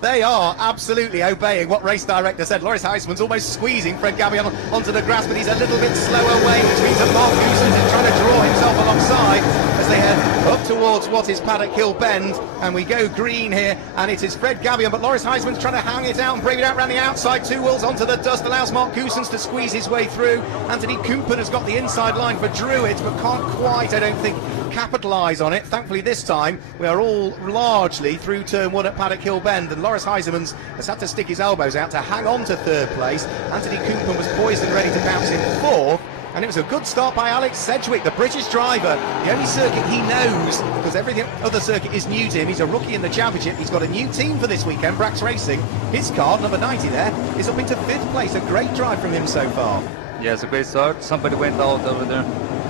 They are absolutely obeying what race director said. Loris Huisman's almost squeezing Fred Gabion onto the grass, but he's a little bit slower away, which means that Mark Goosens is trying to draw himself alongside as they head up towards what is Paddock Hill Bend, and we go green here, and it is Fred Gabion, but Loris Huisman's trying to hang it out and bring it out around the outside. Two wheels onto the dust allows Mark Goosens to squeeze his way through. Anthony Kumpen has got the inside line for Druitt, but can't quite, I don't think, capitalise on it. Thankfully this time we are all largely through turn one at Paddock Hill Bend, and Loris Huisman has had to stick his elbows out to hang on to third place. Anthony Kumpen was poised and ready to bounce in fourth, and it was a good start by Alex Sedgwick, the British driver. The only circuit he knows, because every other circuit is new to him. He's a rookie in the championship. He's got a new team for this weekend, Brax Racing. His car, number 90 there, is up into fifth place. A great drive from him so far. Yeah, it's a great start. Somebody went out over there.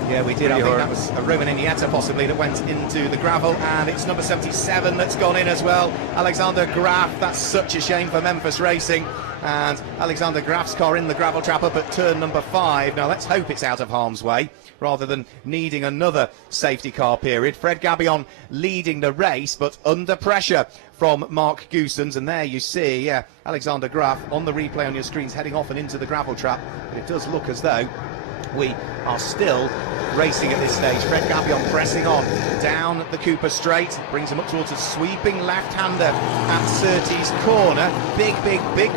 Yeah, we did. I think that was a Roman Iniesta possibly that went into the gravel, and it's number 77 that's gone in as well. Alexander Graf, that's such a shame for Memphis Racing. And Alexander Graf's car in the gravel trap up at turn number 5. Now let's hope it's out of harm's way rather than needing another safety car period. Fred Gabion leading the race, but under pressure from Mark Goosens, and there you see Alexander Graf on the replay on your screens heading off and into the gravel trap. But it does look as though we are still racing at this stage. Fred Gabion pressing on down the Cooper Straight, brings him up towards a sweeping left-hander at Surtees corner. Big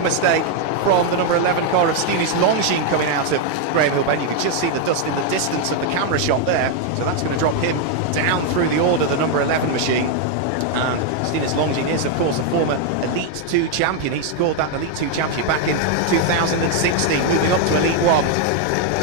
mistake from the number 11 car of Stinis Longines coming out of Graham Hill Bend. You could just see the dust in the distance of the camera shot there, so that's going to drop him down through the order, the number 11 machine. And Stinis Longines is, of course, a former Elite 2 champion. He scored that Elite 2 championship back in 2016, moving up to Elite 1.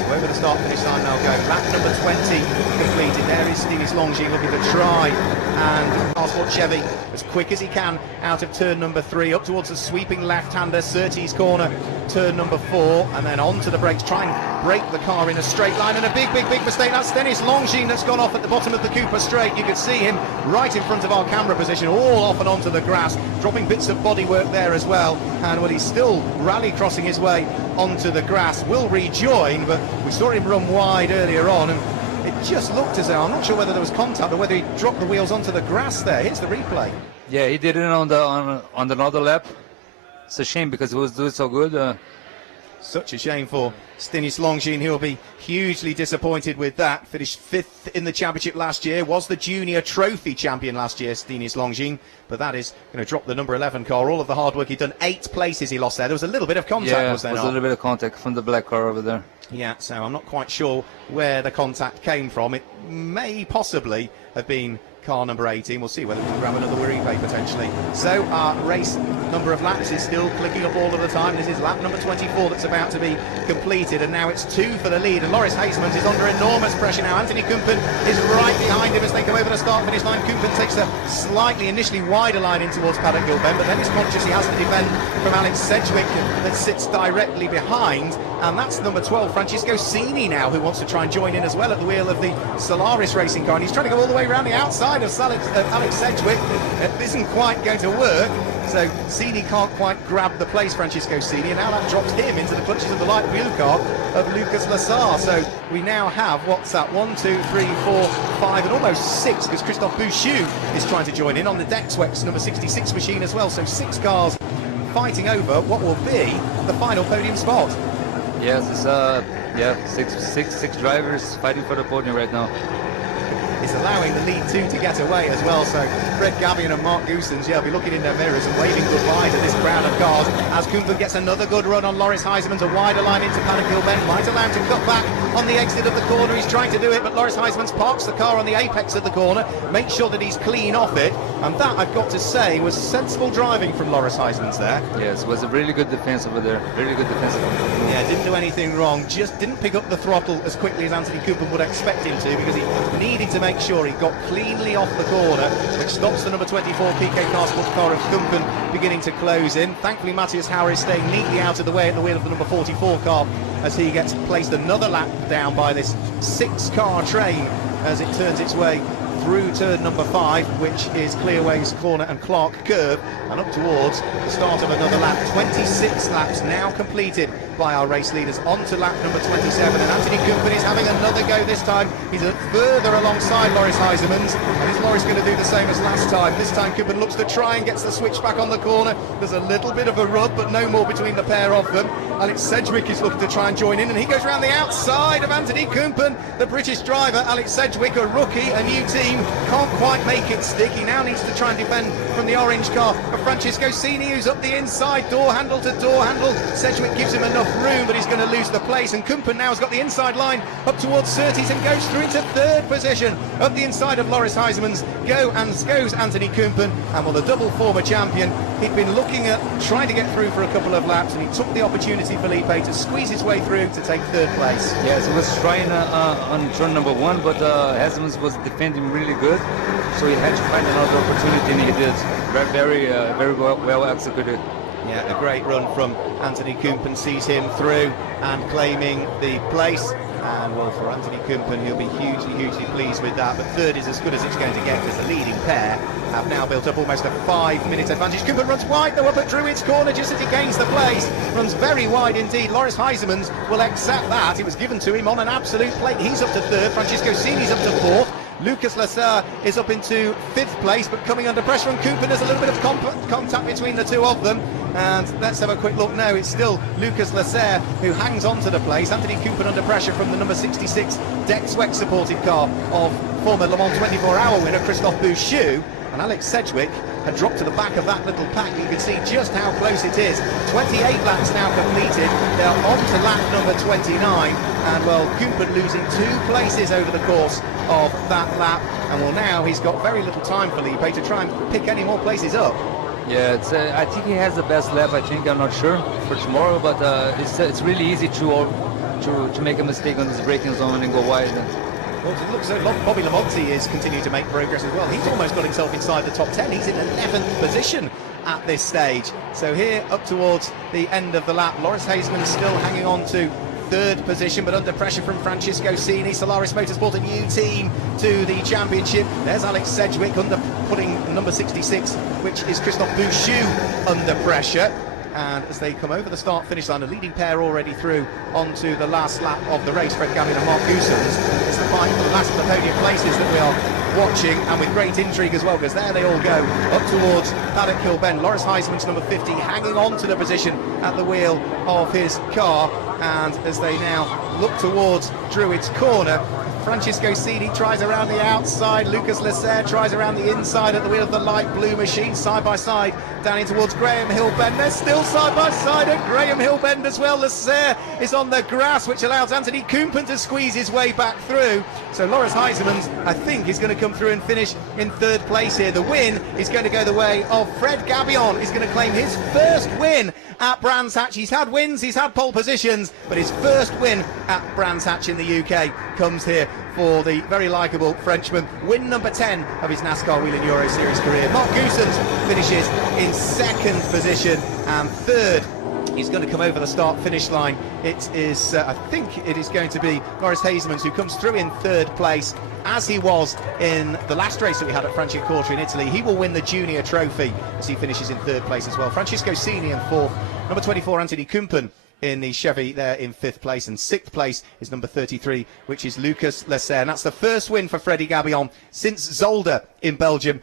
Over the start finish line now go. Lap number 20 completed. There is Stinis Longines looking to try and Passport Chevy as quick as he can out of turn number 3 up towards the sweeping left-hander Surtees corner, turn number 4, and then onto the brakes, try and break the car in a straight line, and a big mistake. That's Stinis Longines that's gone off at the bottom of the Cooper Straight. You could see him right in front of our camera position, all off and onto the grass, dropping bits of bodywork there as well. And when he's still rally crossing his way onto the grass, will rejoin, but we saw him run wide earlier on, and it just looked as though, I'm not sure whether there was contact or whether he dropped the wheels onto the grass there. Here's the replay. Yeah, he did it on another lap. It's a shame because he was doing so good. Such a shame for Stinis Longines. He'll be hugely disappointed with that. Finished 5th in the championship last year, was the junior trophy champion last year, Stinis Longines, but that is going to drop the number 11 car. All of the hard work he'd done, 8 places he lost there. There was a little bit of contact, was there not? Yeah, there was a little bit of contact from the black car over there. Yeah, so I'm not quite sure where the contact came from. It may possibly have been car number 18. We'll see whether we can grab another replay potentially. So our race number of laps is still clicking up all of the time. This is lap number 24 that's about to be completed, and now it's 2 for the lead, and Loris Huisman is under enormous pressure now. Anthony Kumpen is right behind him as they go over the start finish line. Kumpen takes a slightly initially wider line in towards Paddock Hill Bend, but then he's conscious he has to defend from Alex Sedgwick that sits directly behind, and that's number 12 Francisco Cini now, who wants to try and join in as well at the wheel of the Solaris racing car, and he's trying to go all the way around the outside of Alex Sedgwick. It isn't quite going to work, so Cini can't quite grab the place, Francisco Cini, and now that drops him into the clutches of the light blue car of Lucas Lassar. So we now have, what's that, 1, 2, 3, 4, 5 and almost 6, because Christophe Bouchou is trying to join in on the Dexwex number 66 machine as well. So 6 cars fighting over what will be the final podium spot. Yes, it's six drivers fighting for the podium right now. It's allowing the lead 2 to get away as well, so Fred Gabion and Mark Goosens, will be looking in their mirrors and waving goodbye to this crowd of cars as Kumpen gets another good run on Loris Huisman's, a wider line into Paddock Hill Bend, might allow him to cut back on the exit of the corner. He's trying to do it, but Loris Huisman parks the car on the apex of the corner, makes sure that he's clean off it, and that, I've got to say, was sensible driving from Loris Huisman's there. Yes, it was a really good defense over there, really good defense. Yeah, didn't do anything wrong, just didn't pick up the throttle as quickly as Anthony Kumpen would expect him to, because he needed to make sure he got cleanly off the corner, which stops the number 24 PK Car Sports car of Kumpen beginning to close in. Thankfully, Matthias Hauer is staying neatly out of the way at the wheel of the number 44 car as he gets placed another lap down by this 6-car train as it turns its way through turn number 5, which is Clearways Corner and Clark Curve, and up towards the start of another lap. 26 laps now completed by our race leaders onto lap number 27, and Anthony Kumpen is having another go this time. He's further alongside Loris Huysmans, and is Loris going to do the same as last time? This time Kumpen looks to try and gets the switch back on the corner. There's a little bit of a rub, but no more between the pair of them. Alex Sedgwick is looking to try and join in, and he goes around the outside of Anthony Kumpen. The British driver, Alex Sedgwick, a rookie, a new team, can't quite make it stick. He now needs to try and defend from the orange car of Francesco Cini, who's up the inside, door handle to door handle. Sedgwick gives him enough room, but he's going to lose the place, and Kumpen now has got the inside line up towards Surtees and goes through into third position. Up the inside of Loris Huysmans goes Anthony Kumpen, and well, the double former champion, he'd been looking at trying to get through for a couple of laps, and he took the opportunity, Felipe, to squeeze his way through to take third place. Yes, he was trying on turn number 1, but Huysmans was defending really good, so he had to find another opportunity, and he did. Very well executed. Yeah, a great run from Anthony Kumpen, sees him through and claiming the place. And well, for Anthony Kumpen, he'll be hugely pleased with that. But third is as good as it's going to get, because the leading pair have now built up almost a 5-minute advantage. Kumpen runs wide, though, up at Druids Corner just as he gains the place. Runs very wide indeed. Loris Huysmans will accept that. It was given to him on an absolute plate. He's up to third. Francesco Cini's up to fourth. Lucas Lasser is up into 5th place, but coming under pressure, and Kumpen. There's a little bit of contact between the two of them, and let's have a quick look now. It's still Lucas Lasser who hangs on to the place. Anthony Kumpen under pressure from the number 66 Dex Sweck supported car of former Le Mans 24-hour winner Christophe Bouchou, and Alex Sedgwick had dropped to the back of that little pack. You can see just how close it is. 28 laps now completed. They're on to lap number 29, and well, Kumpen losing 2 places over the course of that lap, and well, now he's got very little time, Felipe, to try and pick any more places up. Yeah, I think he has the best lap. I'm not sure for tomorrow, but it's really easy to make a mistake on this braking zone and go wide. Well, it looks like Bobby Lamonti is continuing to make progress as well. He's almost got himself inside the top 10. He's in 11th position at this stage. So here, up towards the end of the lap, Loris Huysmans still hanging on to third position, but under pressure from Francesco Cini. Solaris Motorsport, a new team to the championship. There's Alex Sedgwick putting number 66, which is Christophe Bouchou, under pressure. And as they come over the start-finish line, a leading pair already through onto the last lap of the race. Fred Gavin and Mark Goosens. It's the fight for the last of the podium places that we are watching, and with great intrigue as well, because there they all go up towards Paddock Hill Bend. Loris Huysmans, number 50, hanging on to the position at the wheel of his car, and as they now look towards Druids Corner, Francesco Cini tries around the outside. Lucas Lasser tries around the inside at the wheel of the light blue machine, side by side down in towards Graham Hill Bend. They're still side by side at Graham Hill Bend as well. Lasser is on the grass, which allows Anthony Kumpen to squeeze his way back through. So Loris Huysmans, I think, is going to come through and finish in third place here. The win is going to go the way of Fred Gabillon. He's going to claim his first win at Brands Hatch. He's had wins, he's had pole positions, but his first win at Brands Hatch in the UK comes here for the very likeable Frenchman. Win number 10 of his NASCAR Whelen Euro Series career. Mark Goosens finishes in 2nd position, and third, he's going to come over the start-finish line. It is, I think it is going to be Loris Huysmans, who comes through in 3rd place, as he was in the last race that we had at Franciacorta in Italy. He will win the junior trophy as he finishes in 3rd place as well. Francesco Cini in 4th. Number 24, Anthony Kumpen, in the Chevy there in 5th place, and 6th place is number 33, which is Lucas Lasser. And that's the first win for Freddie Gabillon since Zolder in Belgium